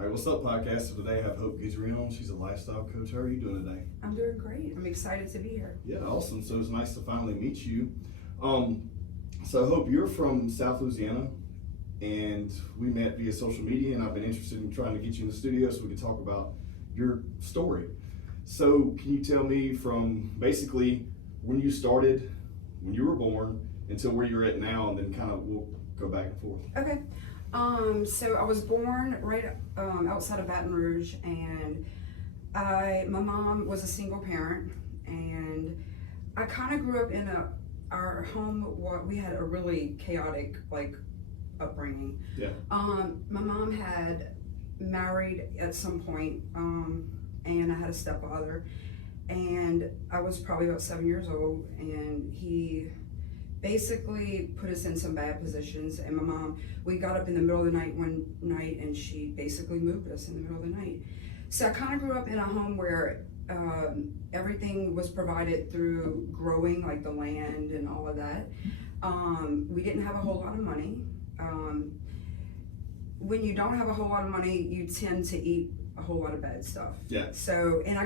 All right, what's up, podcast? So today I have Hope Guedry on. She's a lifestyle coach. How are you doing today? I'm doing great. I'm excited to be here. Yeah, awesome. So it's nice to finally meet you. So Hope, you're from South Louisiana, and we met via social media, and I've been interested in trying to get you in the studio so we can talk about your story. So can you tell me from basically when you started, when you were born, until where you're at now, and then kind of we'll go back and forth. Okay. So I was born right outside of Baton Rouge, and my mom was a single parent, and I kind of grew up in our home. We had a really chaotic upbringing. Yeah. My mom had married at some point, and I had a stepfather, and I was probably about 7 years old, and he basically put us in some bad positions. And my mom, we got up in the middle of the night one night, and she basically moved us in the middle of the night. So I kind of grew up in a home where everything was provided through growing, like the land and all of that. We didn't have a whole lot of money. When you don't have a whole lot of money, you tend to eat a whole lot of bad stuff. Yeah. So, and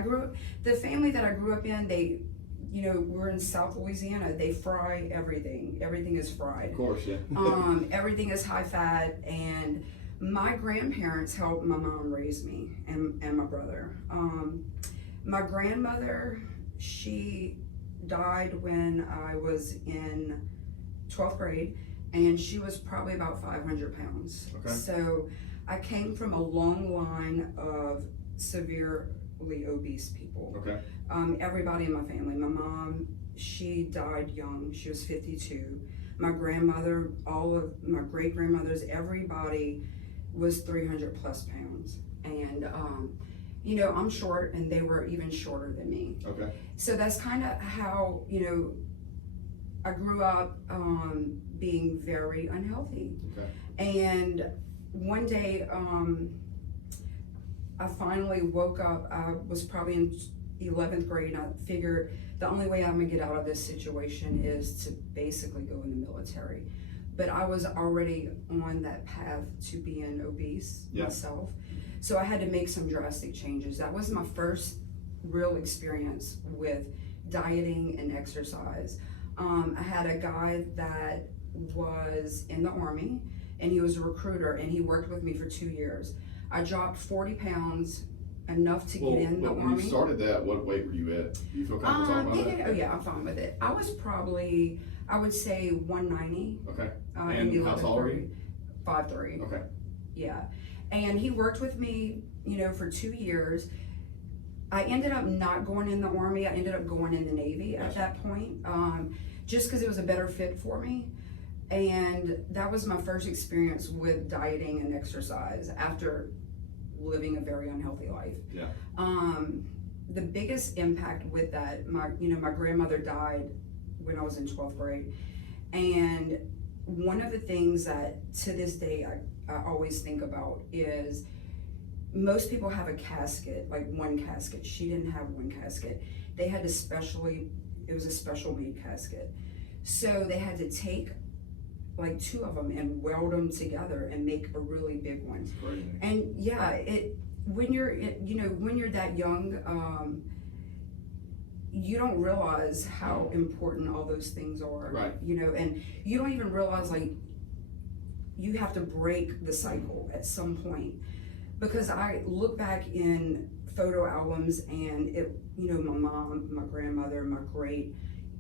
the family that I grew up in, we're in South Louisiana. They fry everything. Everything is fried. Of course, yeah. Everything is high fat, and my grandparents helped my mom raise me and my brother. My grandmother, she died when I was in 12th grade, and she was probably about 500 pounds. Okay. So I came from a long line of severely obese people. Okay. Everybody in my family. My mom, she died young. She was 52. My grandmother, all of my great grandmothers, everybody was 300 plus pounds. And I'm short, and they were even shorter than me. Okay. So that's kind of how I grew up being very unhealthy. Okay. And one day I finally woke up. I was probably in 11th grade, and I figured the only way I'm gonna get out of this situation is to basically go in the military. But I was already on that path to being obese myself. So I had to make some drastic changes. That was my first real experience with dieting and exercise. I had a guy that was in the Army, and he was a recruiter, and he worked with me for 2 years. I dropped 40 pounds, enough to get in the Army. When you started that, what weight were you at? Do you feel comfortable talking about that? Oh yeah, I'm fine with it. I was probably, I would say 190. Okay. And how tall are you? 5'3". Okay. Yeah. And he worked with me, for 2 years. I ended up not going in the Army. I ended up going in the Navy at that point, just because it was a better fit for me. And that was my first experience with dieting and exercise after living a very unhealthy life. Yeah. The biggest impact with that, my grandmother died when I was in 12th grade. And one of the things that to this day I always think about is most people have a casket, like one casket. She didn't have one casket. They had it was a special made casket. So they had to take like 2 of them and weld them together and make a really big one. Crazy. And yeah, when you're that young, you don't realize how important all those things are. Right. And you don't even realize you have to break the cycle at some point. Because I look back in photo albums, and my mom, my grandmother, my great,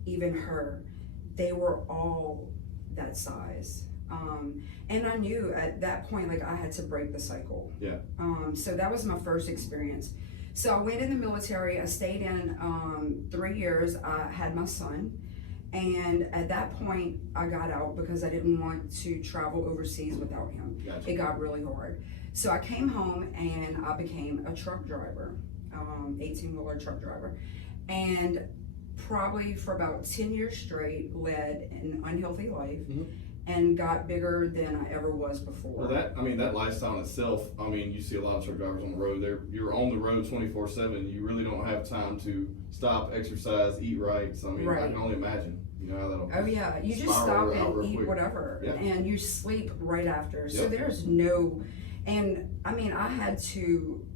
even her, they were all that size. And I knew at that point, I had to break the cycle. Yeah. So that was my first experience. So I went in the military. I stayed in 3 years. I had my son. And at that point, I got out because I didn't want to travel overseas without him. Gotcha. It got really hard. So I came home, and I became a truck driver, 18-wheeler truck driver. And probably for about 10 years straight, led an unhealthy life. Mm-hmm. And got bigger than I ever was before. Well, that lifestyle in itself, you see a lot of truck drivers on the road. You're on the road 24/7. You really don't have time to stop, exercise, eat right. So, right. I can only imagine, how that'll. Oh yeah, you just stop and eat whatever, and you sleep right after. So there's no, And I mean, I had to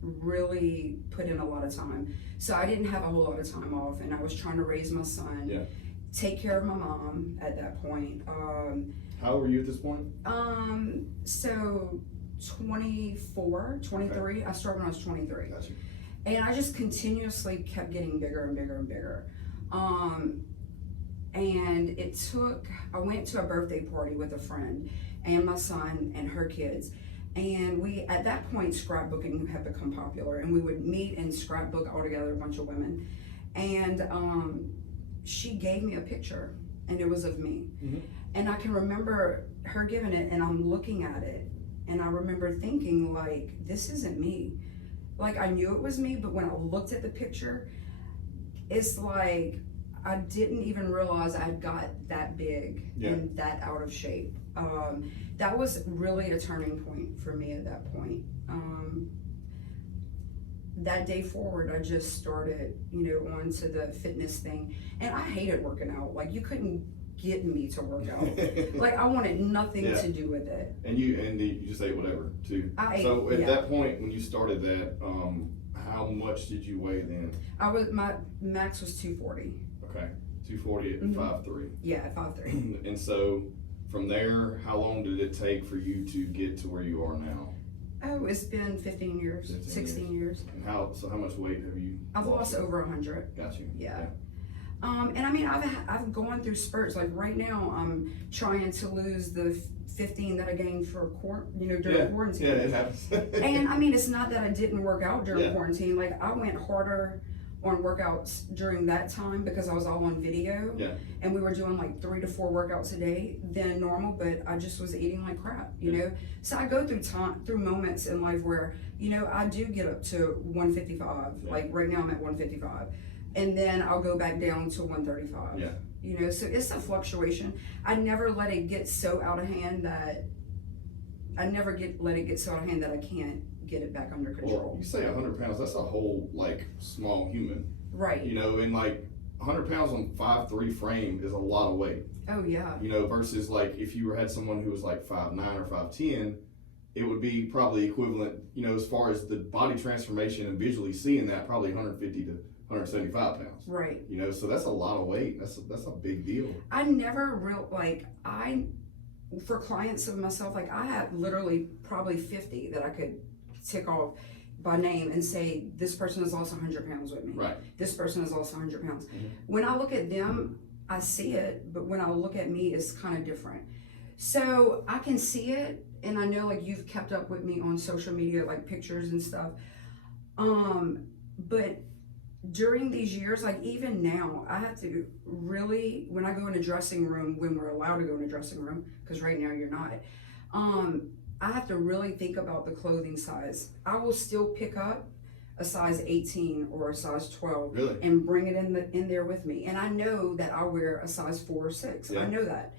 really put in a lot of time. So I didn't have a whole lot of time off, and I was trying to raise my son, Yeah. take care of my mom at that point. How old were you at this point? So 24, 23. Okay. I started when I was 23. Gotcha. And I just continuously kept getting bigger and bigger and bigger. And it took, I went to a birthday party with a friend and my son and her kids. And we, at that point, scrapbooking had become popular, and we would meet and scrapbook all together, a bunch of women. And she gave me a picture, and it was of me. Mm-hmm. And I can remember her giving it, and I'm looking at it, and I remember thinking, like, this isn't me. Like, I knew it was me, but when I looked at the picture, it's like I didn't even realize I had got that big and that out of shape. That was really a turning point for me at that point. That day forward, I just started, onto the fitness thing, and I hated working out. Like, you couldn't get me to work out. Like, I wanted nothing to do with it. And you just ate whatever too. So at that point, when you started that, how much did you weigh then? My max was 240. Okay, 240 at 5'3". Yeah, at 5'3". And so from there, how long did it take for you to get to where you are now? Oh, it's been 15 years, 16 years. And how much weight have you I've lost over 100. Got you. Yeah. And I mean, I've gone through spurts. Like right now, I'm trying to lose the 15 that I gained for during quarantine. Yeah, it happens. And I mean, it's not that I didn't work out during quarantine. Like, I went harder on workouts during that time because I was all on video. Yeah. And we were doing like 3 to 4 workouts a day than normal, but I just was eating like crap, you know? So I go through moments in life where, I do get up to 155. Yeah. Like right now I'm at 155. And then I'll go back down to 135. Yeah. So it's a fluctuation. I never let it get so out of hand that I can't get it back under control. Well, you say 100 pounds, that's a whole small human. Right. And 100 pounds on 5'3" frame is a lot of weight. Oh yeah. Versus if you had someone who was 5'9" or 5'10", it would be probably equivalent, as far as the body transformation and visually seeing that, probably 150 to 175 pounds. Right. So that's a lot of weight. That's a big deal. I never for clients of myself, I had literally probably 50 that I could tick off by name and say, this person is also 100 pounds with me. Right. This person is also 100 pounds. Mm-hmm. When I look at them, I see it, but when I look at me, it's kind of different. So I can see it, and I know you've kept up with me on social media, pictures and stuff. But during these years, even now, I have to really, when I go in a dressing room, when we're allowed to go in a dressing room, because right now you're not, I have to really think about the clothing size. I will still pick up a size 18 or a size 12 and bring it in there with me. And I know that I wear a size 4 or 6. Yeah. I know that.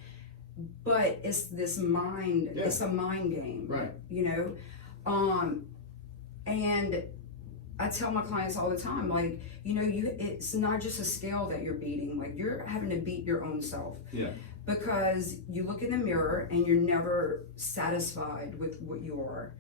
But it's this mind, it's a mind game, right? And I tell my clients all the time, it's not just a scale that you're beating. You're having to beat your own self. Yeah. Because you look in the mirror and you're never satisfied with what you are.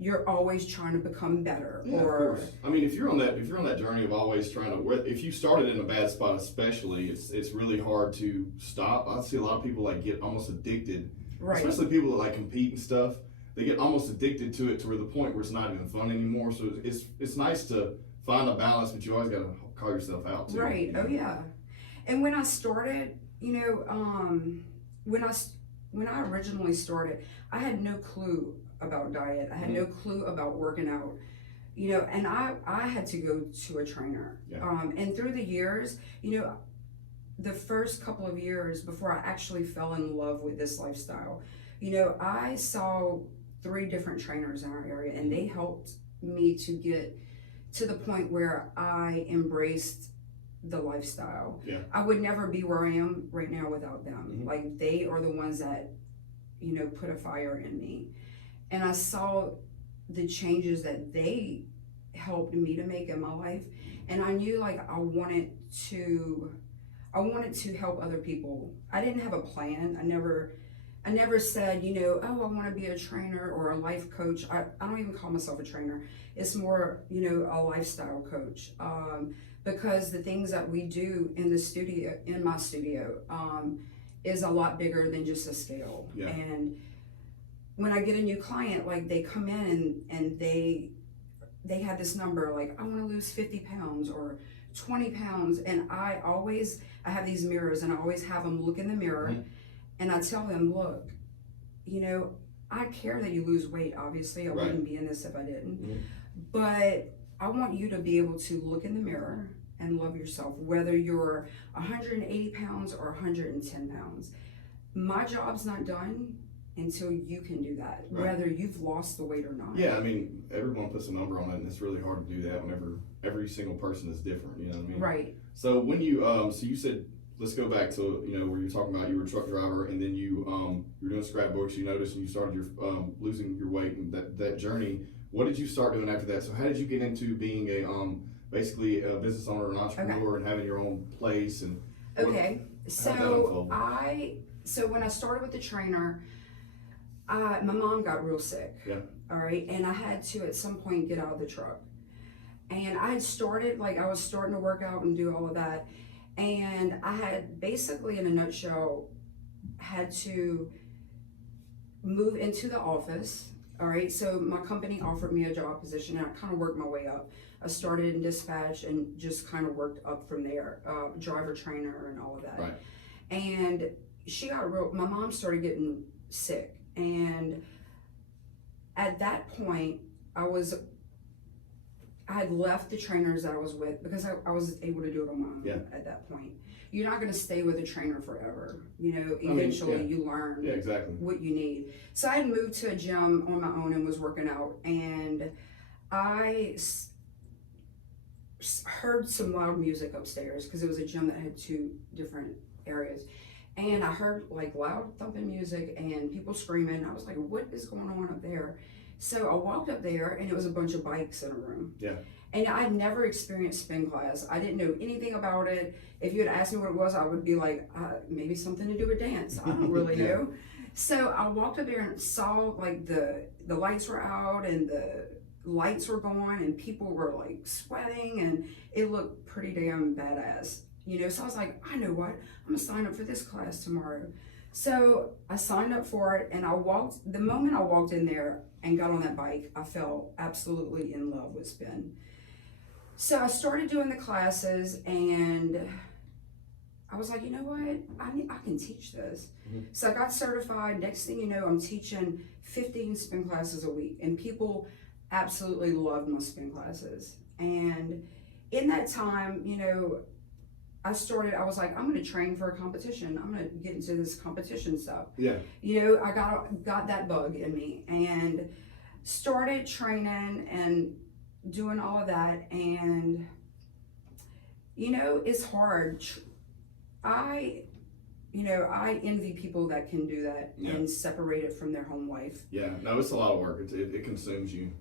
You're always trying to become better. Yeah, of course. I mean, if you're on that journey of always trying to, if you started in a bad spot, especially, it's really hard to stop. I see a lot of people get almost addicted, right? Especially people that compete and stuff. They get almost addicted to it to where the point where it's not even fun anymore. So it's nice to find a balance, but you always got to call yourself out too. Right. Oh yeah. And when I started, when I originally started, I had no clue about diet. I had no clue about working out, and I had to go to a trainer. Yeah. And through the years, the first couple of years before I actually fell in love with this lifestyle, I saw 3 different trainers in our area, and they helped me to get to the point where I embraced the lifestyle. Yeah. I would never be where I am right now without them. Mm-hmm. They are the ones that, put a fire in me. And I saw the changes that they helped me to make in my life. And I knew I wanted to help other people. I didn't have a plan. I never said, you know, oh, I want to be a trainer or a life coach. I don't even call myself a trainer. It's more, you know, a lifestyle coach. Because the things that we do in the studio, in my studio, is a lot bigger than just a scale. Yeah. And when I get a new client, like they come in and they have this number, like I want to lose 50 pounds or 20 pounds. And I have these mirrors and I always have them look in the mirror. Mm-hmm. And I tell them, look, you know, I care that you lose weight, obviously. I wouldn't be in this if I didn't. Mm-hmm. But I want you to be able to look in the mirror and love yourself, whether you're 180 pounds or 110 pounds. My job's not done until you can do that, whether you've lost the weight or not. Yeah, I mean, everyone puts a number on it, and it's really hard to do that whenever every single person is different, you know what I mean? Right. So when you, so you said, let's go back to, you know, where you're talking about you were a truck driver, and then you were doing scrapbooks, you noticed, and you started your losing your weight, and that journey. What did you start doing after that? So how did you get into being a basically a business owner, an entrepreneur, and having your own place? And so when I started with the trainer, my mom got real sick. Yeah. All right, and I had to at some point get out of the truck, and I had started, like, I was starting to work out and do all of that. And I had basically, in a nutshell, had to move into the office. All right, so my company offered me a job position, and I kind of worked my way up. I started in dispatch and just kind of worked up from there, driver trainer and all of that. Right. And my mom started getting sick. And at that point, I had left the trainers that I was with because I was able to do it on my own at that point. You're not going to stay with a trainer forever. You know, eventually you learn what you need. So I had moved to a gym on my own and was working out. And I heard some loud music upstairs because it was a gym that had 2 different areas. And I heard like loud thumping music and people screaming. I was like, what is going on up there? So I walked up there and it was a bunch of bikes in a room. Yeah. And I'd never experienced spin class. I didn't know anything about it. If you had asked me what it was, I would be like, maybe something to do with dance. I don't really know. So I walked up there and saw like the lights were out and the lights were going and people were like sweating and it looked pretty damn badass. You know, so I was like, I know what, I'm gonna sign up for this class tomorrow. So I signed up for it and the moment I walked in there and got on that bike, I fell absolutely in love with spin. So I started doing the classes and I was like, you know what, I can teach this. Mm-hmm. So I got certified. Next thing you know, I'm teaching 15 spin classes a week and people absolutely loved my spin classes. And in that time, you know, I was like, I'm going to train for a competition. I'm going to get into this competition stuff. Yeah. You know, I got that bug in me and started training and doing all of that. And, you know, it's hard. I envy people that can do that and separate it from their home life. Yeah, no, it's a lot of work. It consumes you.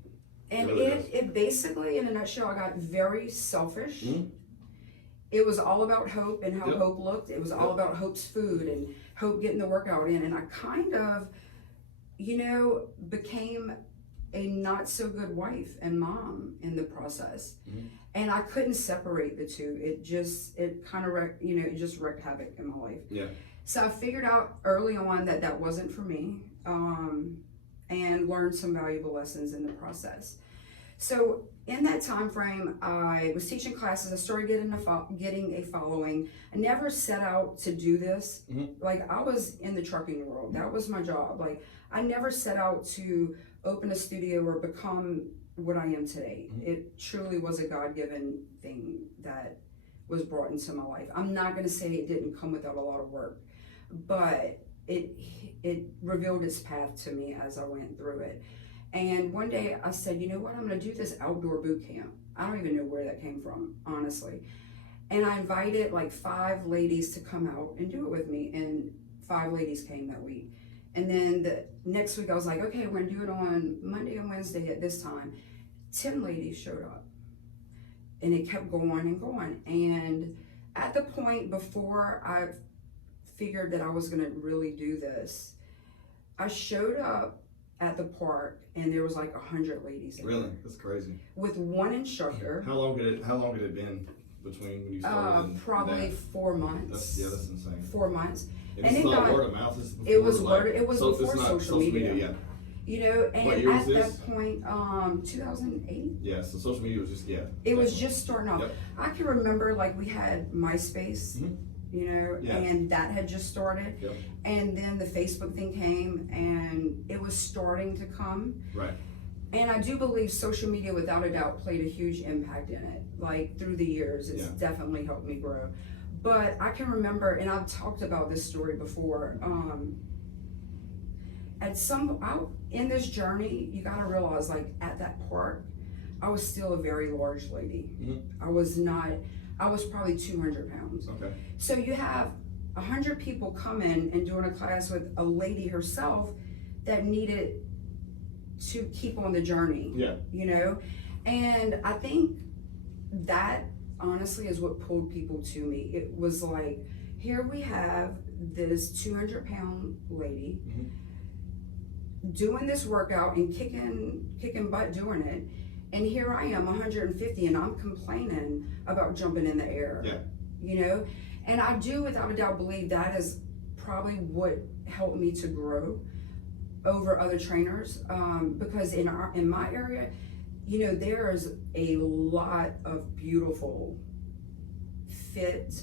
And it basically, in a nutshell, I got very selfish. Mm-hmm. It was all about Hope and how Hope looked. It was all about Hope's food and Hope getting the workout in. And I kind of, you know, became a not so good wife and mom in the process. Mm-hmm. And I couldn't separate the two. It just wreaked havoc in my life. Yeah. So I figured out early on that wasn't for me, and learned some valuable lessons in the process. So in that time frame, I was teaching classes. I started getting a following. I never set out to do this. Mm-hmm. Like, I was in the trucking world. That was my job. Like, I never set out to open a studio or become what I am today. Mm-hmm. It truly was a God-given thing that was brought into my life. I'm not going to say it didn't come without a lot of work, but it revealed its path to me as I went through it. And one day I said, you know what, I'm going to do this outdoor boot camp. I don't even know where that came from, honestly. And I invited like 5 ladies to come out and do it with me. And 5 ladies came that week. And then the next week I was like, okay, we're going to do it on Monday and Wednesday at this time. 10 ladies showed up. And it kept going and going. And at the point before I figured that I was going to really do this, I showed up at the park and there was like 100 ladies there. Really? That's crazy. With one instructor. How long had it been between when you started and probably that? 4 months. That's insane. 4 months. And it's not word of mouth. This is before, It was like, word. It was before it's not social media. Yeah. You know, and What year at was this? that point, 2008. Yeah. So social media was just It was just starting off. Yep. I can remember like we had MySpace. Mhm. You know, Yeah. and that had just started. Yep. And then the Facebook thing came, and it was starting to come. Right. And I do believe social media, without a doubt, played a huge impact in it. Like through the years, it's definitely helped me grow. But I can remember, and I've talked about this story before. In this journey, you gotta realize, like at that park, I was still a very large lady. Mm-hmm. I was probably 200 pounds. Okay. So you have 100 people come in and doing a class with a lady herself that needed to keep on the journey. Yeah. You know? And I think that honestly is what pulled people to me. It was like, here we have this 200-pound lady doing this workout and kicking butt doing it. And here I am, 150, and I'm complaining about jumping in the air. Yeah. You know? And I do, without a doubt, believe that is probably what helped me to grow over other trainers. Because in my area, you know, there's a lot of beautiful, fit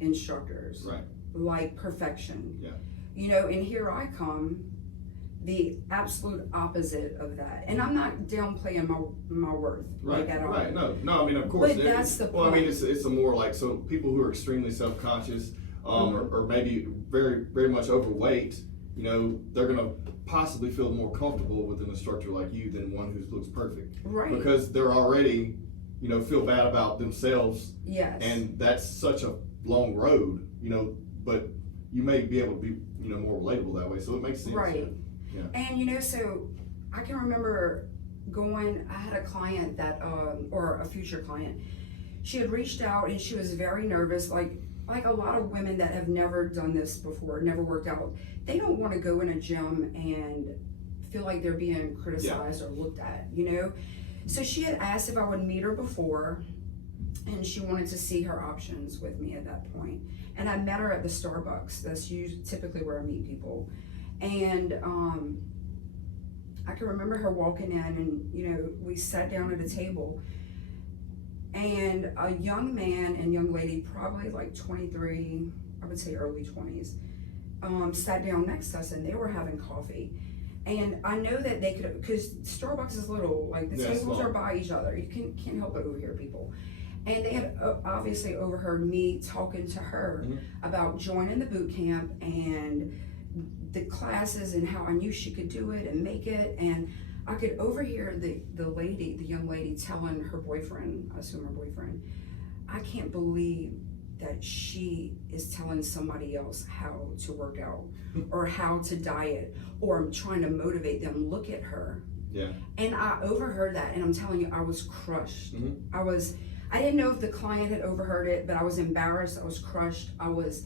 instructors. Right. Like perfection. Yeah. You know, and here I come, the absolute opposite of that. And I'm not downplaying my worth, Right, like at all. right. No, I mean, of course. But that's the point. Well, I mean, it's a more like, so people who are extremely self-conscious, or maybe very, very much overweight, you know, they're gonna possibly feel more comfortable with an instructor like you than one who looks perfect. Right. Because they're already, you know, feel bad about themselves. Yes. And that's such a long road, you know, but you may be able to be, you know, more relatable that way. So it makes sense. Right. Yeah. And you know, so I can remember I had a client that, or a future client, she had reached out and she was very nervous, like a lot of women that have never done this before, never worked out. They don't want to go in a gym and feel like they're being criticized or looked at, you know? So she had asked if I would meet her before, and she wanted to see her options with me at that point. And I met her at the Starbucks. That's typically where I meet people. And I can remember her walking in, and you know, we sat down at a table, and a young man and young lady, probably like 23, I would say early 20s, sat down next to us, and they were having coffee. And I know that they could, because Starbucks is little, like the tables are by each other. You can't help but overhear people. And they had obviously overheard me talking to her about joining the boot camp and the classes and how I knew she could do it and make it. And I could overhear the young lady telling her boyfriend, I assume her boyfriend, I can't believe that she is telling somebody else how to work out or how to diet, or I'm trying to motivate them. Look at her. Yeah. And I overheard that, and I'm telling you, I was crushed. I didn't know if the client had overheard it, but I was embarrassed. I was crushed. I was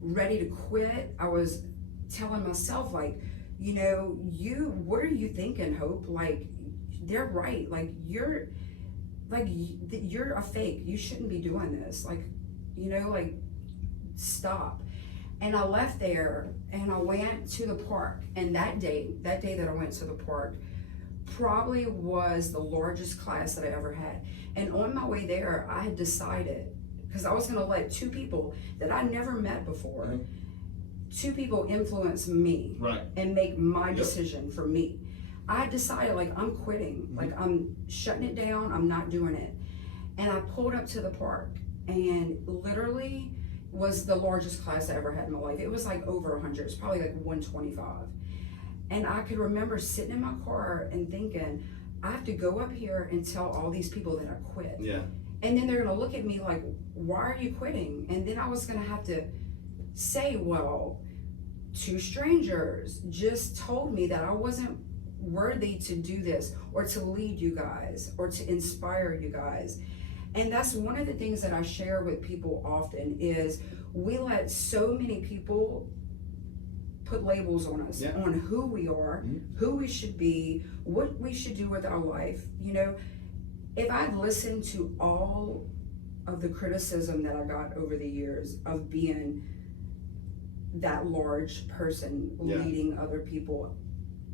ready to quit. I was telling myself, like, you know, what are you thinking, Hope? Like, they're right. Like, you're a fake. You shouldn't be doing this. Like, you know, like, stop. And I left there and I went to the park. And that day that I went to the park probably was the largest class that I ever had. And on my way there, I had decided, because I was going to let two people that I never met before, two people influence me and make my decision for me. I decided, like, I'm quitting. Like, I'm shutting it down. I'm not doing it. And I pulled up to the park, and literally was the largest class I ever had in my life. It was like over 100. It's probably like 125. And I could remember sitting in my car and thinking, I have to go up here and tell all these people that I quit. Yeah. And then they're gonna look at me like, why are you quitting? And then I was gonna have to say, well, two strangers just told me that I wasn't worthy to do this, or to lead you guys, or to inspire you guys. And that's one of the things that I share with people often is we let so many people put labels on us, on who we are, who we should be, what we should do with our life. You know, if I'd listened to all of the criticism that I got over the years of being that large person leading other people,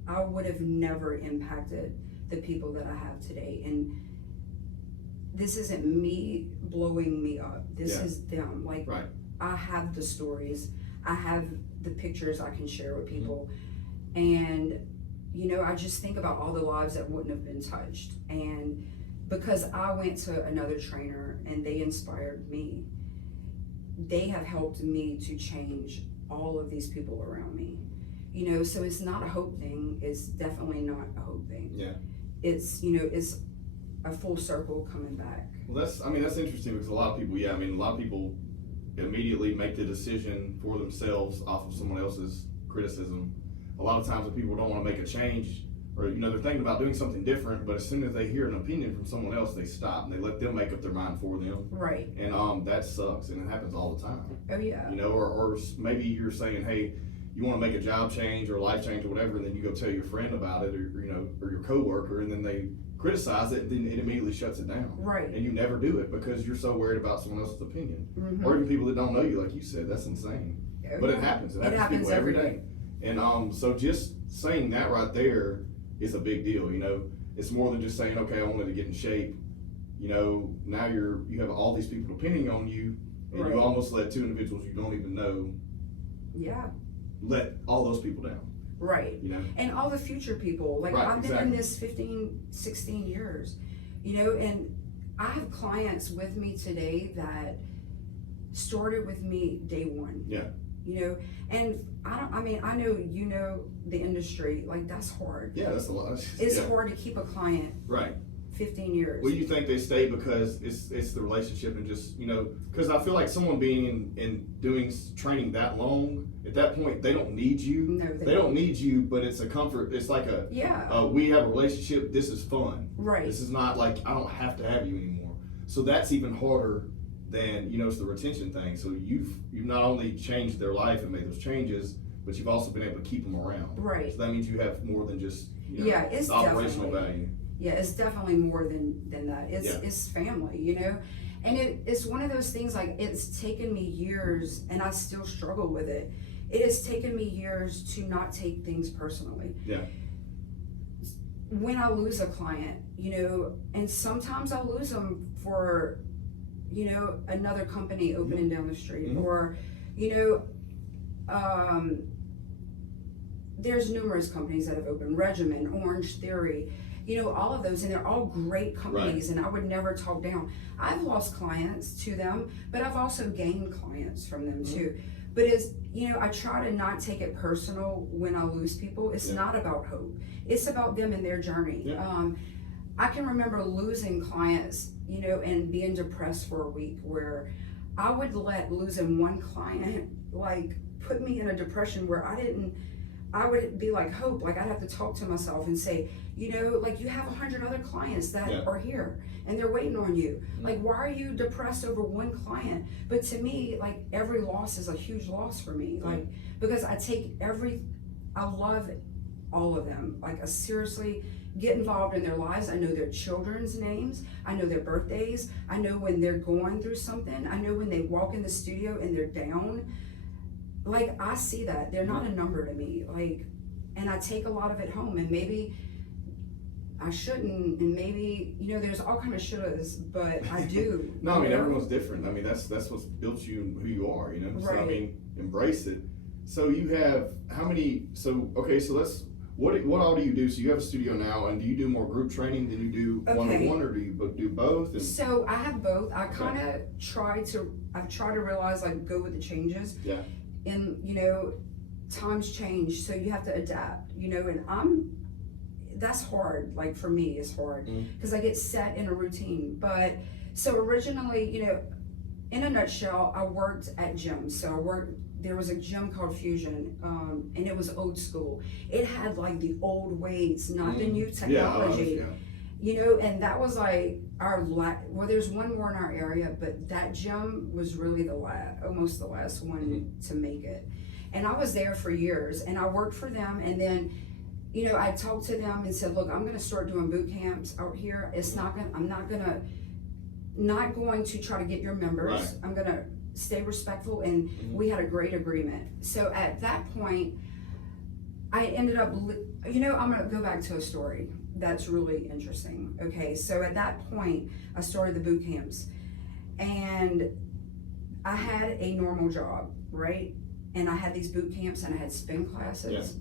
I would have never impacted the people that I have today. And this isn't me blowing me up. This is them. Like, I have the stories. I have the pictures I can share with people. And, you know, I just think about all the lives that wouldn't have been touched. And because I went to another trainer and they inspired me, they have helped me to change all of these people around me. You know, so it's not a hope thing. It's definitely not a hope thing. Yeah. It's, you know, it's a full circle coming back. Well, that's interesting because a lot of people immediately make the decision for themselves off of someone else's criticism. A lot of times when people don't want to make a change, or, you know, they're thinking about doing something different, but as soon as they hear an opinion from someone else, they stop and they let them make up their mind for them. Right. And that sucks, and it happens all the time. Oh yeah. You know, or maybe you're saying, hey, you want to make a job change or life change or whatever, and then you go tell your friend about it, or, you know, or your coworker, and then they criticize it, and then it immediately shuts it down. Right. And you never do it because you're so worried about someone else's opinion. Mm-hmm. Or even people that don't know you, like you said. That's insane. Oh, but yeah. it happens. It It happens to people every day. day. And so just saying that right there is a big deal. You know, it's more than just saying, okay, I wanted to get in shape. You know, now you have all these people depending on you, and you almost let two individuals you don't even know let all those people down. Right. You know? And all the future people. Like, I've been in this 15, 16 years, you know, and I have clients with me today that started with me day one. Yeah. You know, and I know, you know, the industry, like, that's hard. Yeah, that's a lot. It's hard to keep a client. Right. 15 years. Well, you think they stay because it's the relationship and just, you know, because I feel like someone being in doing training that long, at that point, they don't need you. No, they don't need you, but it's a comfort. It's like we have a relationship. This is fun. Right. This is not like I don't have to have you anymore. So that's even harder than, you know, it's the retention thing. So you've not only changed their life and made those changes, but you've also been able to keep them around. Right. So that means you have more than just, you know, it's the operational value. Yeah, it's definitely more than that. It's family, you know? And it's one of those things, like, it's taken me years, and I still struggle with it. It has taken me years to not take things personally. Yeah. When I lose a client, you know, and sometimes I lose them for, you know, another company opening down the street, or, you know, there's numerous companies that have opened, Regimen, Orange Theory, you know, all of those, and they're all great companies, and I would never talk down. I've lost clients to them, but I've also gained clients from them too. But you know, I try to not take it personal when I lose people. It's not about hope. It's about them and their journey. Yeah. I can remember losing clients, you know, and being depressed for a week, where I would let losing one client, like, put me in a depression where I would be like, Hope, like, I'd have to talk to myself and say, you know, like, you have 100 other clients that are here and they're waiting on you. Like, why are you depressed over one client? But to me, like, every loss is a huge loss for me. Like, because I love all of them. Like, I seriously get involved in their lives. I know their children's names. I know their birthdays. I know when they're going through something. I know when they walk in the studio and they're down. Like, I see that. They're not a number to me. Like, and I take a lot of it home, and maybe I shouldn't, and maybe, you know, there's all kind of shouldas, but I do. No, I mean, everyone's different. I mean, that's what's built you and who you are, you know? Right. So, I mean, embrace it. So you have, what all do you do? So you have a studio now, and do you do more group training than you do one-on-one, or do you do both? So I have both. I kind of try to realize, like, go with the changes. Yeah. And, you know, times change, so you have to adapt, you know, and that's hard. Like, for me, it's hard because I get set in a routine. But so originally, you know, in a nutshell, I worked at gyms. So there was a gym called Fusion, and it was old school. It had, like, the old weights, not the new technology. You know, and that was like well, there's one more in our area, but that gym was really almost the last one to make it. And I was there for years, and I worked for them, and then, you know, I talked to them and said, look, I'm gonna start doing boot camps out here. I'm not going to try to get your members. Right. I'm gonna stay respectful, and we had a great agreement. So at that point, I ended up, you know, I'm gonna go back to a story that's really interesting. Okay, so at that point, I started the boot camps, and I had a normal job, right? And I had these boot camps, and I had spin classes.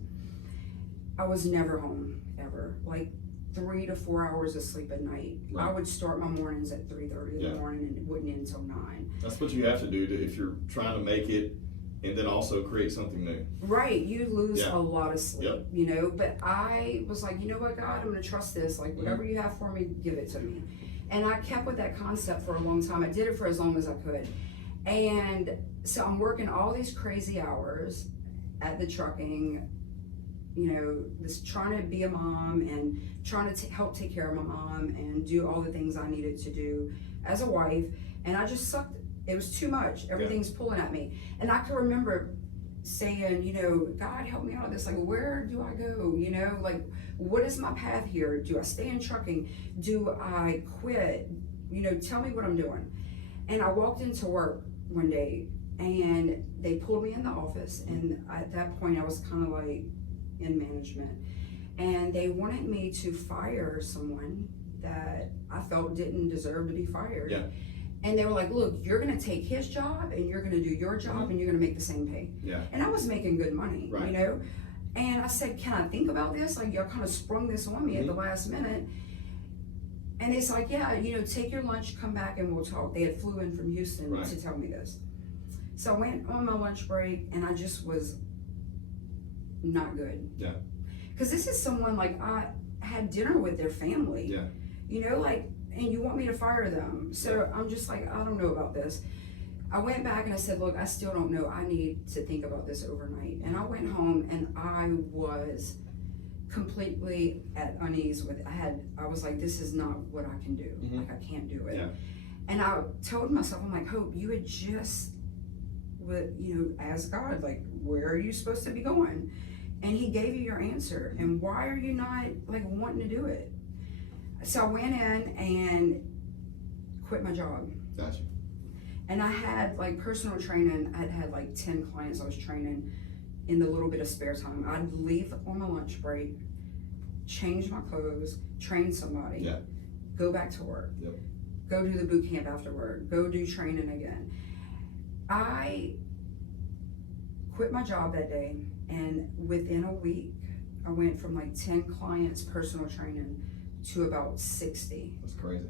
Yeah. I was never home, ever. Like 3 to 4 hours of sleep at night. Right. I would start my mornings at 3:30 in the morning, and it wouldn't end until 9. That's what you have to do if you're trying to make it and then also create something new. Right, you lose a lot of sleep, Yep. you know, but I was like, you know what, God, I'm gonna trust this, like whatever you have for me, give it to me. And I kept with that concept for a long time. I did it for as long as I could. And so I'm working all these crazy hours at the trucking, you know, this trying to be a mom and trying to help take care of my mom and do all the things I needed to do as a wife. And I just sucked. It was too much. Everything's pulling at me. And I can remember saying, you know, God, help me out of this. Like, where do I go? You know, like, what is my path here? Do I stay in trucking? Do I quit? You know, tell me what I'm doing. And I walked into work one day, and they pulled me in the office. And at that point, I was kind of like in management. And they wanted me to fire someone that I felt didn't deserve to be fired. Yeah. And they were like, look, you're gonna take his job, and you're gonna do your job, and you're gonna make the same pay. Yeah. And I was making good money, Right. you know? And I said, can I think about this? Like, y'all kind of sprung this on me at the last minute. And it's like, yeah, you know, take your lunch, come back, and we'll talk. They had flew in from Houston to tell me this. So I went on my lunch break, and I just was not good. Yeah. Because this is someone, like, I had dinner with their family. Yeah. You know, like, and you want me to fire them. So I'm just like, I don't know about this. I went back and I said, look, I still don't know. I need to think about this overnight. And I went home, and I was completely at unease with it. I was like, this is not what I can do. Like, I can't do it. Yeah. And I told myself, I'm like, Hope, you had just, you know, asked God, like, where are you supposed to be going? And he gave you your answer. And why are you not, like, wanting to do it? So I went in and quit my job. Gotcha. And I had, like, personal training. I'd had like 10 clients I was training in the little bit of spare time. I'd leave on my lunch break, change my clothes, train somebody, go back to work, go do the boot camp afterward, go do training again. I quit my job that day, and within a week, I went from like 10 clients personal training to about 60. That's crazy.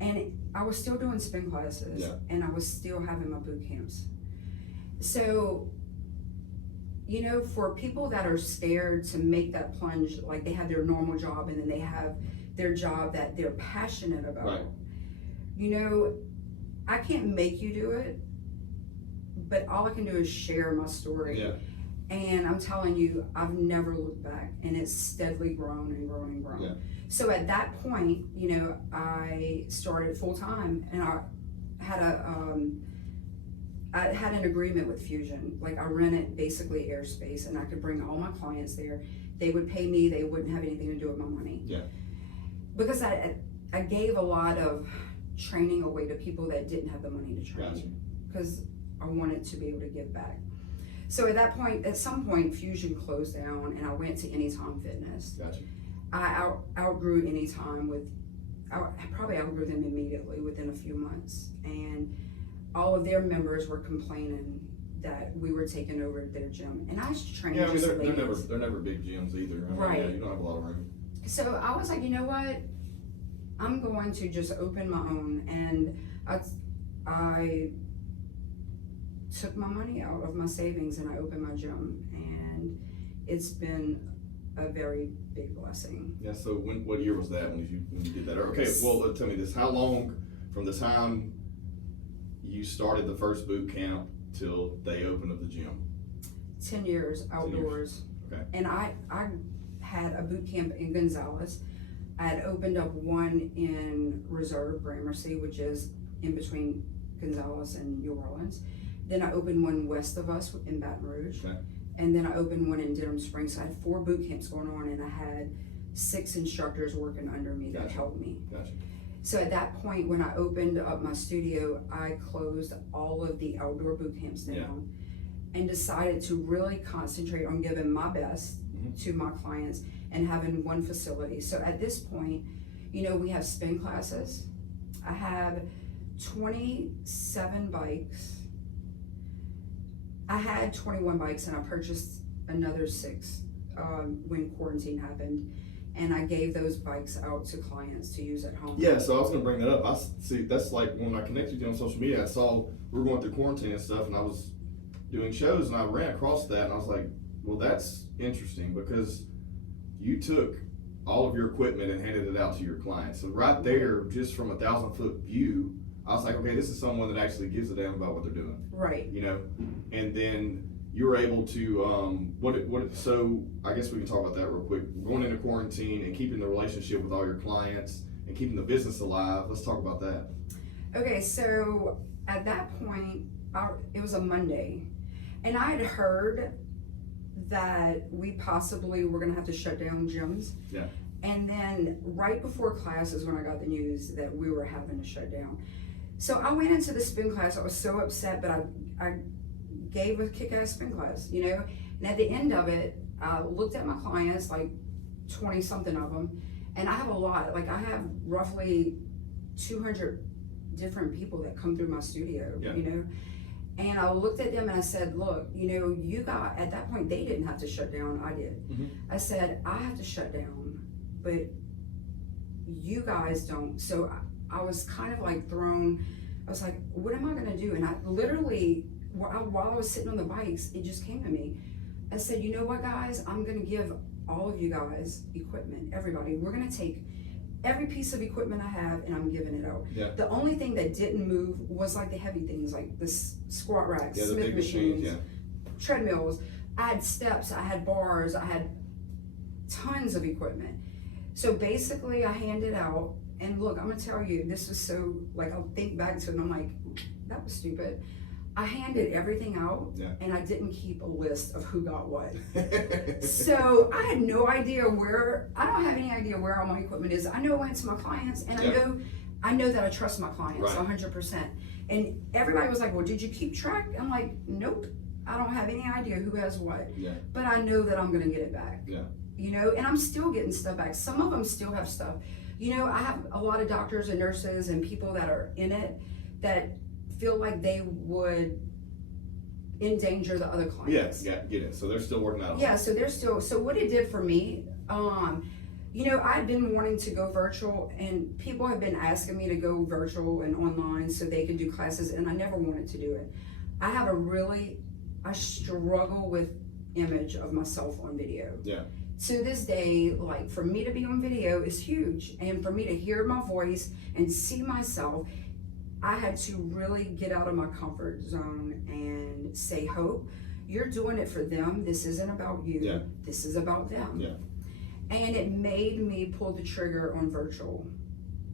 And I was still doing spin classes, and I was still having my boot camps. So, you know, for people that are scared to make that plunge, like they have their normal job and then they have their job that they're passionate about, you know, I can't make you do it, but all I can do is share my story. And I'm telling you, I've never looked back, and it's steadily grown and grown and grown. So at that point, you know, I started full time, and I had an agreement with Fusion. Like, I rented basically airspace, and I could bring all my clients there. They would pay me. They wouldn't have anything to do with my money. Because I gave a lot of training away to people that didn't have the money to train. Because I wanted to be able to give back. So at that point, at some point, Fusion closed down, and I went to Anytime Fitness. I outgrew Anytime I probably outgrew them immediately within a few months. And all of their members were complaining that we were taking over their gym. And I was training just ladies. They're never big gyms either. I mean, you don't have a lot of room. So I was like, you know what? I'm going to just open my own. And I took my money out of my savings, and I opened my gym, and it's been a very big blessing. Yeah. So what year was that when you did that? Okay. Well, tell me this: how long from the time you started the first boot camp till they opened up the gym? 10 years outdoors. 10 years. Okay. And I had a boot camp in Gonzales. I had opened up one in Reserve, Gramercy, which is in between Gonzales and New Orleans. Then I opened one west of us in Baton Rouge. Okay. And then I opened one in Denham Springs. So I had 4 boot camps going on, and I had 6 instructors working under me that Gotcha. helped me. Gotcha. So at that point, when I opened up my studio, I closed all of the outdoor boot camps down and decided to really concentrate on giving my best to my clients and having one facility. So at this point, you know, we have spin classes. I have 27 bikes. I had 21 bikes and I purchased another 6 when quarantine happened. And I gave those bikes out to clients to use at home. Yeah, so I was gonna bring that up. I see that's like when I connected with you on social media, I saw we were going through quarantine and stuff, and I was doing shows and I ran across that and I was like, well, that's interesting because you took all of your equipment and handed it out to your clients. So right there, just from a 1,000-foot view, I was like, okay, this is someone that actually gives a damn about what they're doing. Right. You know, and then you were able to, so I guess we can talk about that real quick. Going into quarantine and keeping the relationship with all your clients and keeping the business alive. Let's talk about that. Okay, so at that point, it was a Monday, and I had heard that we possibly were gonna have to shut down gyms. Yeah. And then right before classes, when I got the news that we were having to shut down. So I went into the spin class. I was so upset, but I gave a kick-ass spin class, you know? And at the end of it, I looked at my clients, like 20 something of them, and I have a lot. Like I have roughly 200 different people that come through my studio, you know? And I looked at them and I said, look, you know, you got, at that point, they didn't have to shut down, I did. I said, I have to shut down, but you guys don't. So I was kind of like thrown, I was like, what am I gonna do? And I literally, while I was sitting on the bikes, it just came to me. I said, you know what, guys? I'm gonna give all of you guys equipment, everybody. We're gonna take every piece of equipment I have and I'm giving it out. Yeah. The only thing that didn't move was like the heavy things, like the squat racks, Yeah, the Smith big machines, machines, treadmills. I had steps, I had bars, I had tons of equipment. So basically I handed out, and look, I'm gonna tell you, this is so, like I'll think back to it and I'm like, that was stupid. I handed everything out and I didn't keep a list of who got what. So I had no idea I don't have any idea where all my equipment is. I know it went to my clients, and I know that I trust my clients 100%. And everybody was like, well, did you keep track? I'm like, nope, I don't have any idea who has what. But I know that I'm gonna get it back. You know, and I'm still getting stuff back. Some of them still have stuff. You know, I have a lot of doctors and nurses and people that are in it that feel like they would endanger the other clients. Yeah, get it. So they're still working out. Yeah, so they're still, so what it did for me, you know, I've been wanting to go virtual, and people have been asking me to go virtual and online so they could do classes, and I never wanted to do it. I struggle with image of myself on video. To this day, like for me to be on video is huge, and for me to hear my voice and see myself, I had to really get out of my comfort zone and say, Hope, you're doing it for them. This isn't about you. This is about them. And it made me pull the trigger on virtual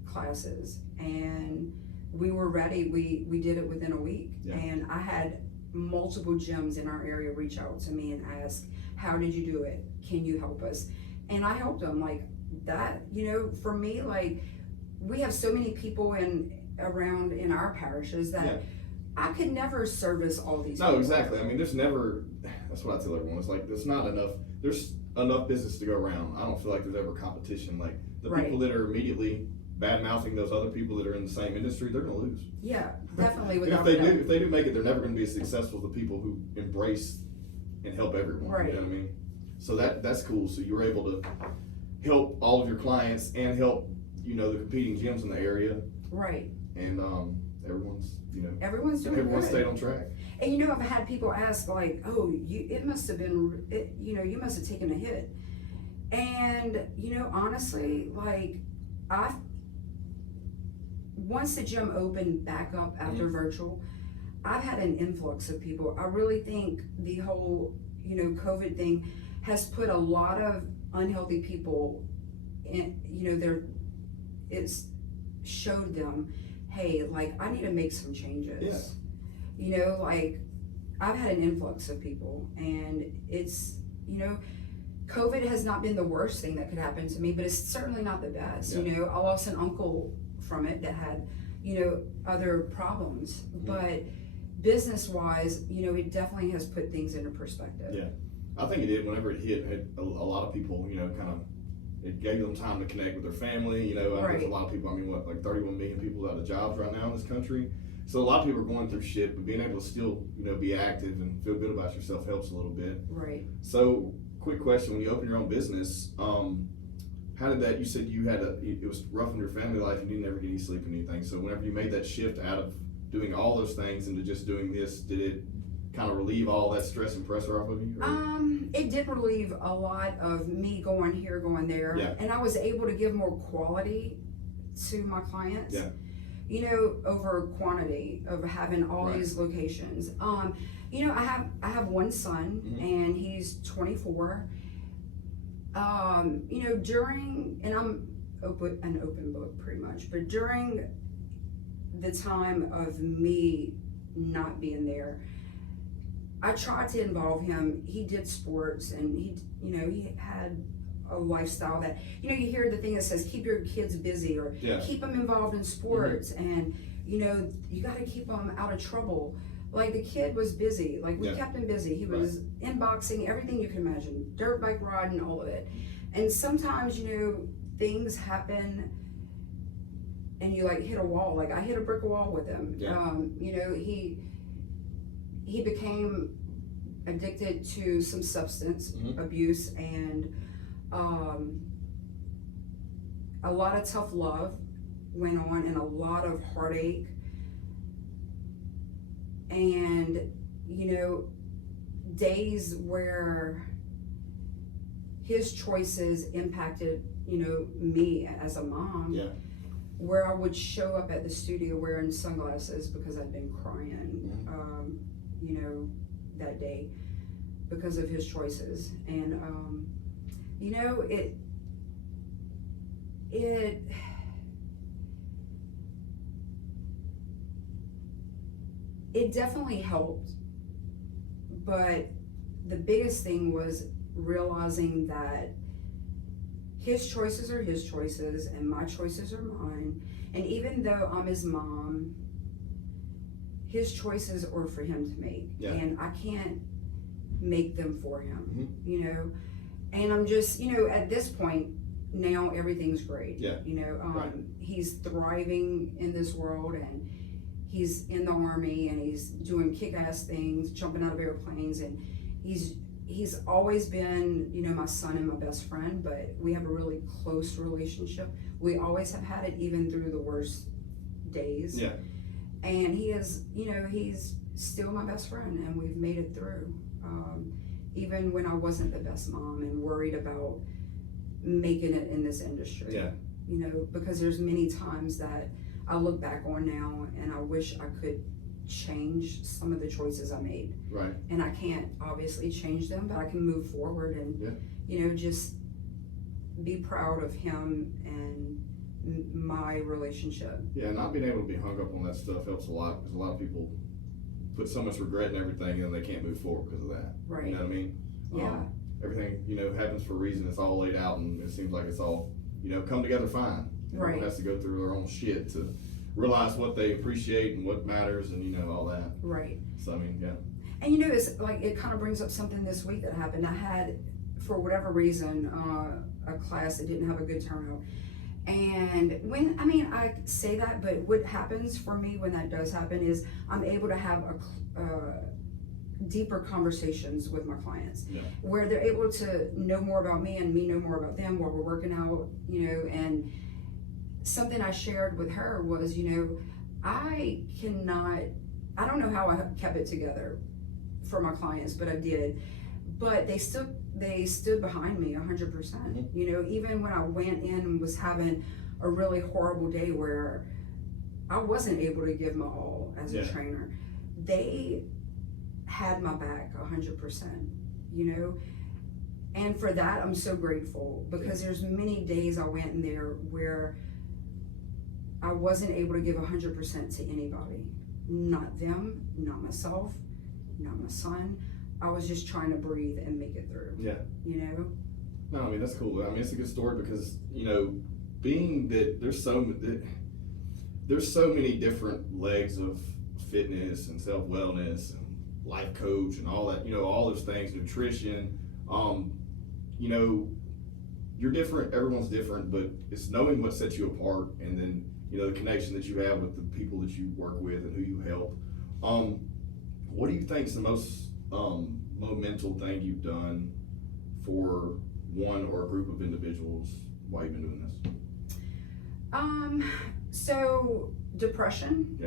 classes, and we were ready. We did it within a week, and I had multiple gyms in our area reach out to me and ask, how did you do it? Can you help us? And I helped them like that. You know, for me, like we have so many people around in our parishes that I could never service all these people. No, exactly. I mean, that's what I tell everyone. It's like, there's enough business to go around. I don't feel like there's ever competition. Like the people that are immediately bad mouthing those other people that are in the same industry, they're gonna lose. Yeah, definitely. If they do make it, they're never gonna be as successful as the people who embrace and help everyone. You know what I mean? So that's cool. So you were able to help all of your clients and help, you know, the competing gyms in the area. And everyone's doing everyone good. Stayed on track. And you know, I've had people ask like, oh, you must have taken a hit. And you know, honestly, like once the gym opened back up after virtual, I've had an influx of people. I really think the whole, you know, COVID thing has put a lot of unhealthy people in, you know, it's showed them, hey, like I need to make some changes. You know, like I've had an influx of people, and it's, you know, COVID has not been the worst thing that could happen to me, but it's certainly not the best. Yeah. You know, I lost an uncle from it that had, you know, other problems, but business-wise, you know, it definitely has put things into perspective. Yeah, I think it did. Whenever it hit, a lot of people, you know, kind of, it gave them time to connect with their family. You know, there's a lot of people. I mean, like 31 million people out of jobs right now in this country. So a lot of people are going through shit, but being able to still, you know, be active and feel good about yourself helps a little bit. Right. So, quick question: when you open your own business, how did that? You said you had it was rough in your family life, and you never get any sleep or anything. So, whenever you made that shift out of doing all those things into just doing this, did it kind of relieve all that stress and pressure off of you? It did relieve a lot of me going here, going there, Yeah. and I was able to give more quality to my clients. Yeah. You know, over quantity of having all these locations. You know, I have one son, and he's 24. You know, and I'm an open book pretty much, but during the time of me not being there, I tried to involve him. He did sports, and he had a lifestyle that, you know, you hear the thing that says keep your kids busy, or keep them involved in sports, and you know, you got to keep them out of trouble. Like, the kid was busy. Like, we kept him busy. He was in boxing, everything you can imagine, dirt bike riding, all of it. And sometimes, you know, things happen and you like hit a wall. Like, I hit a brick wall with him. You know, he became addicted to some substance abuse, and a lot of tough love went on, and a lot of heartache. And, you know, days where his choices impacted, you know, me as a mom, where I would show up at the studio wearing sunglasses because I'd been crying, you know, that day because of his choices. And, you know, it definitely helped, but the biggest thing was realizing that his choices are his choices and my choices are mine. And even though I'm his mom, his choices are for him to make, and I can't make them for him, you know. And I'm just, you know, at this point now, everything's great. You know, he's thriving in this world, and he's in the Army, and he's doing kick-ass things, jumping out of airplanes, and he's always been, you know, my son and my best friend, but we have a really close relationship. We always have had it, even through the worst days. And he is, you know, he's still my best friend, and we've made it through. Even when I wasn't the best mom and worried about making it in this industry. You know, because there's many times that I look back on now and I wish I could change some of the choices I made. And I can't obviously change them, but I can move forward and, you know, just be proud of him and my relationship. Not being able to be hung up on that stuff helps a lot, because a lot of people put so much regret in everything, and they can't move forward because of that. You know what I mean? Everything, you know, happens for a reason. It's all laid out, and it seems like it's all, you know, come together fine. Everyone has to go through their own shit to realize what they appreciate and what matters, and, you know, all that. So, I mean, And, you know, it's like, it kind of brings up something this week that happened. I had, for whatever reason, a class that didn't have a good turnout. And when, I mean, I say that, but what happens for me when that does happen is I'm able to have deeper conversations with my clients, where they're able to know more about me and me know more about them while we're working out, you know. And something I shared with her was, you know, I don't know how I kept it together for my clients, but I did. But they stood behind me 100%. You know, even when I went in and was having a really horrible day where I wasn't able to give my all as a trainer, they had my back 100%, you know. And for that, I'm so grateful, because there's many days I went in there where I wasn't able to give 100% to anybody. Not them, not myself, not my son. I was just trying to breathe and make it through. Yeah. You know? No, I mean, that's cool. I mean, it's a good story because, you know, being that there's so many different legs of fitness and self-wellness and life coach and all that, you know, all those things, nutrition, you know, you're different, everyone's different, but it's knowing what sets you apart, and then, you know, the connection that you have with the people that you work with and who you help. What do you think is the most monumental thing you've done for one or a group of individuals while you've been doing this? So depression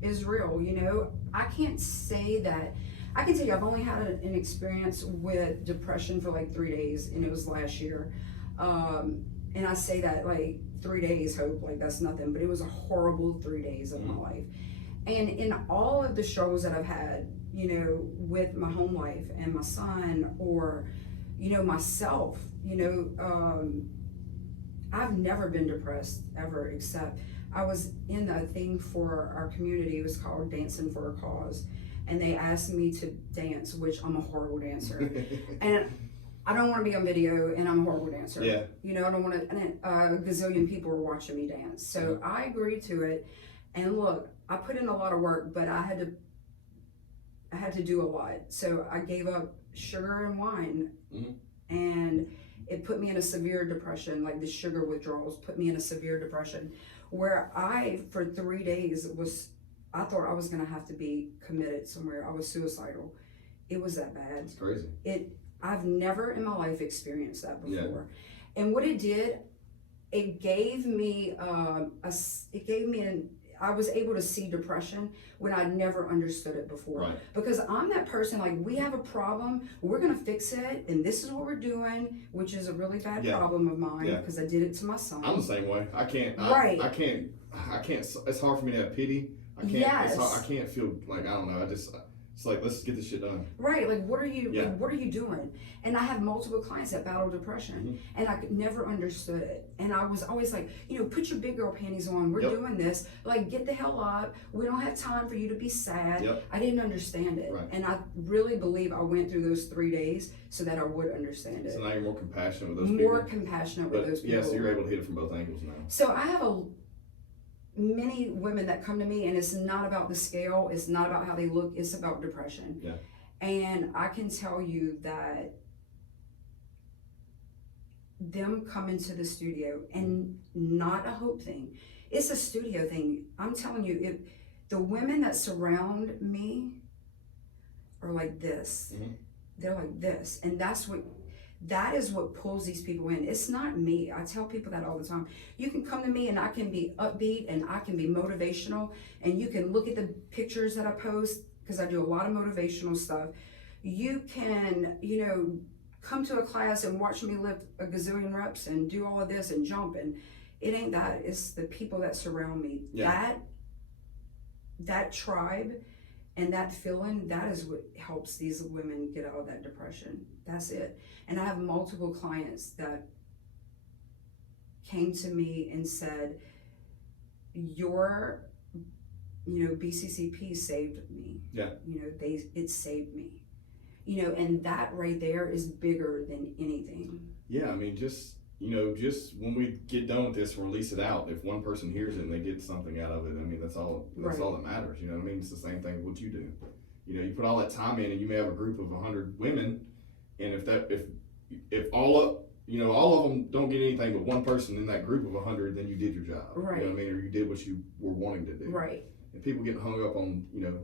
is real, you know. I can't say that. I can tell you I've only had an experience with depression for like 3 days, and it was last year. And I say that like 3 days, Hope, like that's nothing, but it was a horrible 3 days of my life. And in all of the struggles that I've had, you know, with my home life and my son, or, you know, myself, you know, I've never been depressed ever, except I was in a thing for our community. It was called Dancing for a Cause. And they asked me to dance, which I'm a horrible dancer. And I don't want to be on video, and I'm a horrible dancer. Yeah. You know, I don't want to, and a gazillion people were watching me dance. So I agreed to it. And look, I put in a lot of work, but I had to do a lot. So I gave up sugar and wine, and it put me in a severe depression. Like the sugar withdrawals put me in a severe depression, where I, for 3 days, I thought I was gonna have to be committed somewhere. I was suicidal. It was that bad. It's crazy. I've never in my life experienced that before. Yeah. And what it did, it gave me I was able to see depression when I'd never understood it before. Right. Because I'm that person, like, we have a problem, we're gonna fix it, and this is what we're doing, which is a really bad problem of mine, because I did it to my son. I'm the same way. I can't, it's hard for me to have pity. I can't feel like, I don't know, it's like, let's get this shit done. Right, like what are you doing? And I have multiple clients that battle depression, and I could never understood it. And I was always like, you know, put your big girl panties on, we're doing this, like get the hell up, we don't have time for you to be sad. I didn't understand it. Right. And I really believe I went through those 3 days so that I would understand it. So now you're more compassionate with those people? More compassionate with those people. Yeah, so you're able to hit it from both angles now. So I have many women that come to me, and it's not about the scale, it's not about how they look, it's about depression. Yeah. And I can tell you that them coming to the studio, and not a Hope thing, it's a studio thing. I'm telling you, if the women that surround me are like this, they're like this, and that is what pulls these people in. It's not me. I tell people that all the time. You can come to me and I can be upbeat and I can be motivational, and you can look at the pictures that I post, because I do a lot of motivational stuff. You can, you know, come to a class and watch me lift a gazillion reps and do all of this and jump, and it ain't that. It's the people that surround me. Yeah. That tribe and that feeling, that is what helps these women get out of that depression. That's it. And I have multiple clients that came to me and said, your, you know, BCCP saved me. Yeah. You know, it saved me. You know, and that right there is bigger than anything. Yeah, I mean, just when we get done with this and release it out, if one person hears it and they get something out of it, I mean, that's all that matters. You know what I mean? It's the same thing with what you do. You know, you put all that time in, and you may have a group of 100 women, and if all of them don't get anything but one person in that group of 100, then you did your job. Right. You know what I mean? Or you did what you were wanting to do. Right. And people getting hung up on, you know,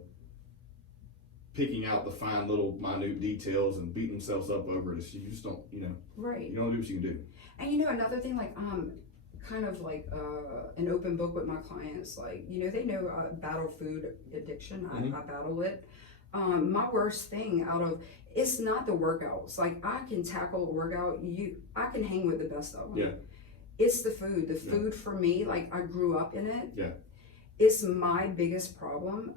picking out the fine little minute details and beating themselves up over it. You just don't, you know. Right. You don't do what you can do. And you know, another thing, like kind of like an open book with my clients. Like, you know, they know I battle food addiction. I battle it. My worst thing it's not the workouts. Like, I can tackle a workout. I can hang with the best of them. Yeah. It's the food. The food for me, like, I grew up in it. Yeah. It's my biggest problem.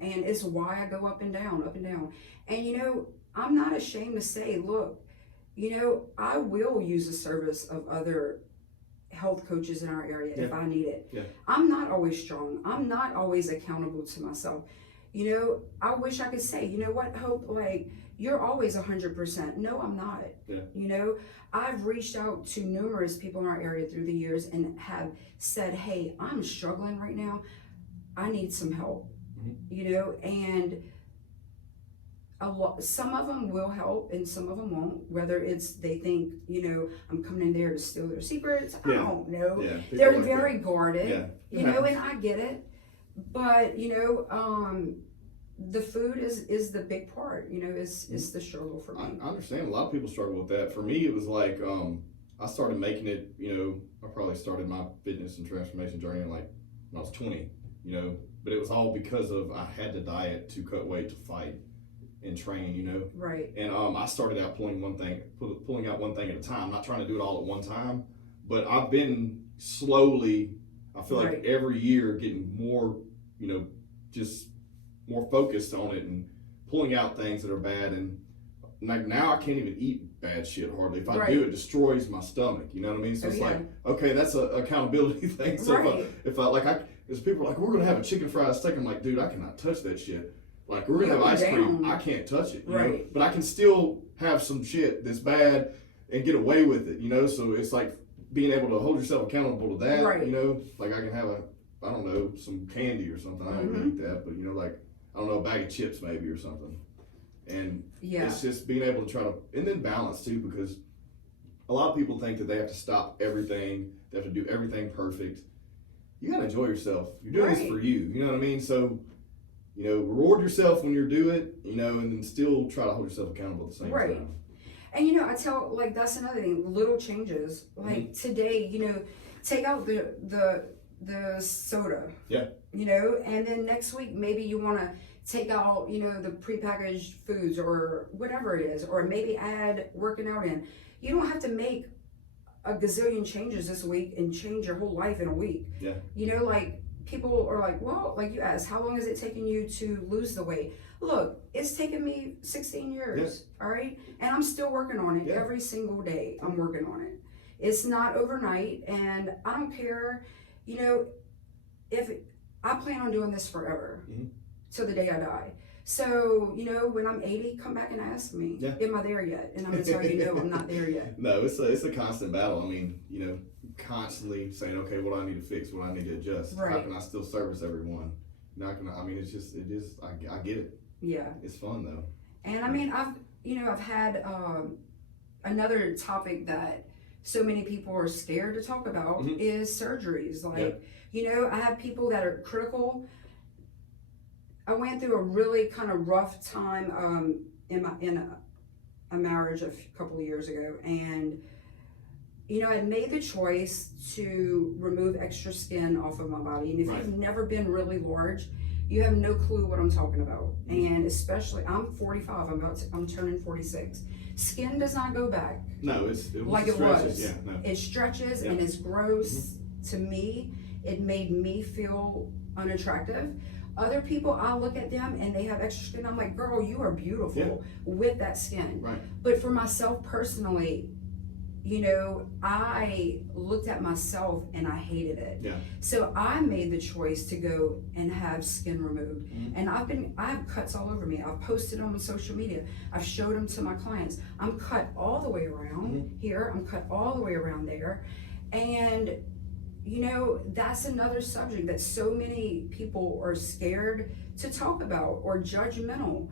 And it's why I go up and down, up and down. And, you know, I'm not ashamed to say, look, you know, I will use the service of other health coaches in our area if I need it. Yeah. I'm not always strong. I'm not always accountable to myself. You know, I wish I could say, you know what, Hope, like, you're always 100%. No, I'm not. Yeah. You know, I've reached out to numerous people in our area through the years and have said, hey, I'm struggling right now. I need some help. You know, and some of them will help and some of them won't, whether it's they think, you know, I'm coming in there to steal their secrets. I don't know. Yeah, they're very guarded, Yeah. you know, and I get it. But, you know, the food is the big part, you know, is the struggle for me. I understand. A lot of people struggle with that. For me, it was like, I started making it, you know, I probably started my fitness and transformation journey like when I was 20, you know, but it was all because of I had to diet to cut weight to fight and train, you know. Right. And I started out pulling out one thing at a time, not trying to do it all at one time, but I've been slowly, I feel like every year getting more, you know, just more focused on it and pulling out things that are bad. And like now I can't even eat bad shit hardly. If I do, it destroys my stomach. You know what I mean? So it's like, okay, that's an accountability thing. So if I there's people like, we're gonna have a chicken fried steak. I'm like, dude, I cannot touch that shit. Like we're gonna have ice cream. I can't touch it. You know? But I can still have some shit that's bad and get away with it. You know? So it's like being able to hold yourself accountable to that. You know? Like I can have I don't know, some candy or something. I don't really eat that, but you know, like I don't know, a bag of chips maybe or something. And it's just being able to try to, and then balance too, because a lot of people think that they have to stop everything, they have to do everything perfect. You gotta enjoy yourself. You're doing this for you, you know what I mean? So, you know, reward yourself when you do it, you know, and then still try to hold yourself accountable at the same time. And you know, I tell, like, that's another thing, little changes. Like today, you know, take out the soda. Yeah. You know, and then next week maybe you want to take out, you know, the prepackaged foods or whatever it is, or maybe add working out in. You don't have to make a gazillion changes this week and change your whole life in a week. Yeah. You know, like people are like, well, like you asked, how long is it taking you to lose the weight? Look, it's taken me 16 years, all right? And I'm still working on it every single day. I'm working on it. It's not overnight, and I don't care, you know, if I plan on doing this forever till the day I die. So, you know, when I'm 80, come back and ask me, am I there yet? And I'm gonna tell you, no, I'm not there yet. No, it's a constant battle. I mean, you know, constantly saying, okay, what do I need to fix? What do I need to adjust? How can I still service everyone? Not gonna, I mean, it is, I get it. Yeah. It's fun though. And I mean, I've had another topic that so many people are scared to talk about is surgeries. Like, you know, I have people that are critical. I went through a really kind of rough time in a marriage a couple of years ago, and you know, I made the choice to remove extra skin off of my body. And if you've never been really large, you have no clue what I'm talking about. And especially, I'm 45. I'm turning 46. Skin does not go back. No, it stretches. Was. Yeah, no. It stretches and it's gross. To me, it made me feel unattractive. Other people, I look at them and they have extra skin. I'm like, girl, you are beautiful with that skin. Right. But for myself personally, you know, I looked at myself and I hated it. Yeah. So I made the choice to go and have skin removed. And I have cuts all over me. I've posted them on social media. I've showed them to my clients. I'm cut all the way around here. I'm cut all the way around there. And you know, that's another subject that so many people are scared to talk about, or judgmental,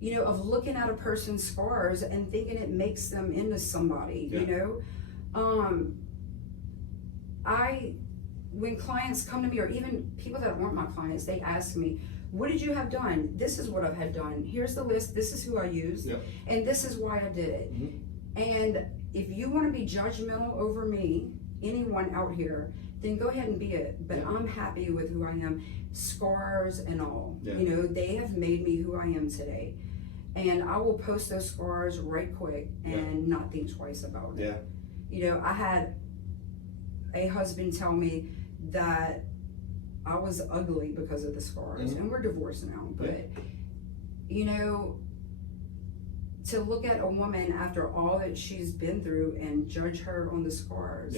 you know, of looking at a person's scars and thinking it makes them into somebody, you know. When clients come to me, or even people that weren't my clients, they ask me, what did you have done? This is what I've had done. Here's the list. This is who I used. And this is why I did it. And if you want to be judgmental over me, anyone out here, then go ahead and be it. But I'm happy with who I am, scars and all. You know, they have made me who I am today. And I will post those scars right quick and not think twice about it. You know, I had a husband tell me that I was ugly because of the scars. And we're divorced now. But, you know, to look at a woman after all that she's been through and judge her on the scars.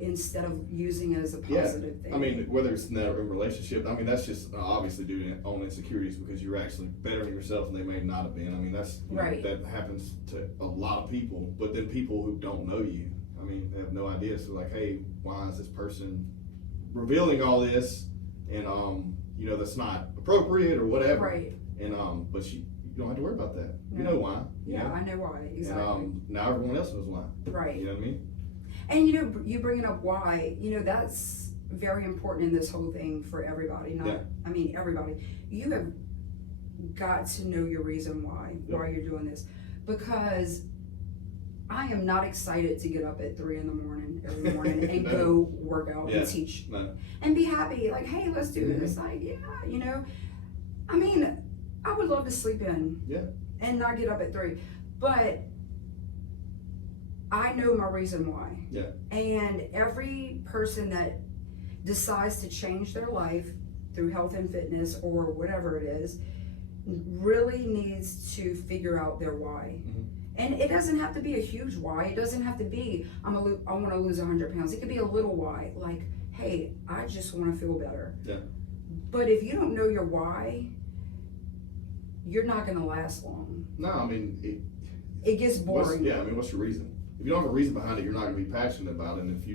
instead of using it as a positive thing. I mean, whether it's in that relationship, I mean, that's just obviously due to own insecurities because you're actually bettering yourself and they may not have been. I mean, that's, right. That happens to a lot of people, but then people who don't know you, I mean, they have no idea. So like, hey, why is this person revealing all this? And, that's not appropriate or whatever. Right. And, but you don't have to worry about that. No. You know why. Yeah, I know why, exactly. And now everyone else knows why. Right. You know what I mean? And you bringing up why, that's very important in this whole thing for everybody. Everybody. You have got to know your reason why you're doing this. Because I am not excited to get up at 3 a.m. every morning and No. go work out and teach. No. And be happy, like, hey, let's do this. Like, I mean, I would love to sleep in and not get up at 3. But I know my reason why. Yeah. And every person that decides to change their life through health and fitness or whatever it is really needs to figure out their why. Mm-hmm. And it doesn't have to be a huge why. It doesn't have to be, I want to lose 100 pounds. It could be a little why, like, hey, I just want to feel better. Yeah. But if you don't know your why, you're not going to last long. No, I mean, it gets boring. What's your reason? If you don't have a reason behind it, you're not going to be passionate about it. And if you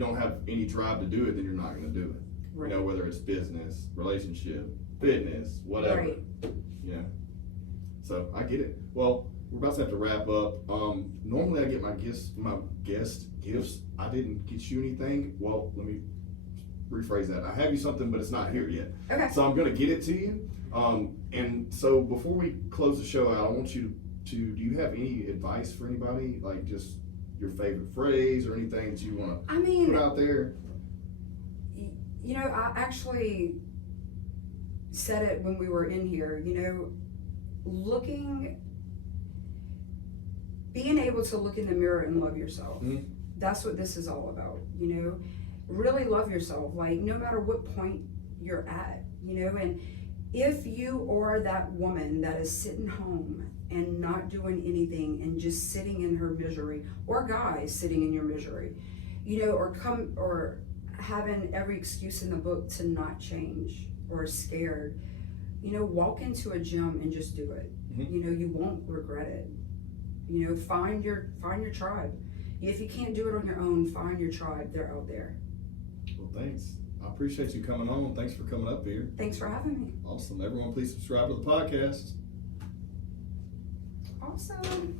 don't have any drive to do it, then you're not going to do it. Right. Whether it's business, relationship, fitness, whatever. Right. So I get it. Well, we're about to have to wrap up. Normally I get my guest gifts. I didn't get you anything. Well, let me rephrase that. I have you something, but it's not here yet. Okay. So I'm going to get it to you. And so before we close the show out, I want you to, do you have any advice for anybody? Like just your favorite phrase or anything that you want to put out there? I actually said it when we were in here, being able to look in the mirror and love yourself. Mm-hmm. That's what this is all about, really love yourself, like no matter what point you're at, and if you are that woman that is sitting home and not doing anything and just sitting in her misery, or guy sitting in your misery, or having every excuse in the book to not change or scared, walk into a gym and just do it. Mm-hmm. You won't regret it. Find your tribe. If you can't do it on your own, find your tribe. They're out there. Well, thanks. I appreciate you coming on. Thanks for coming up here. Thanks for having me. Awesome. Everyone, please subscribe to the podcast. Awesome.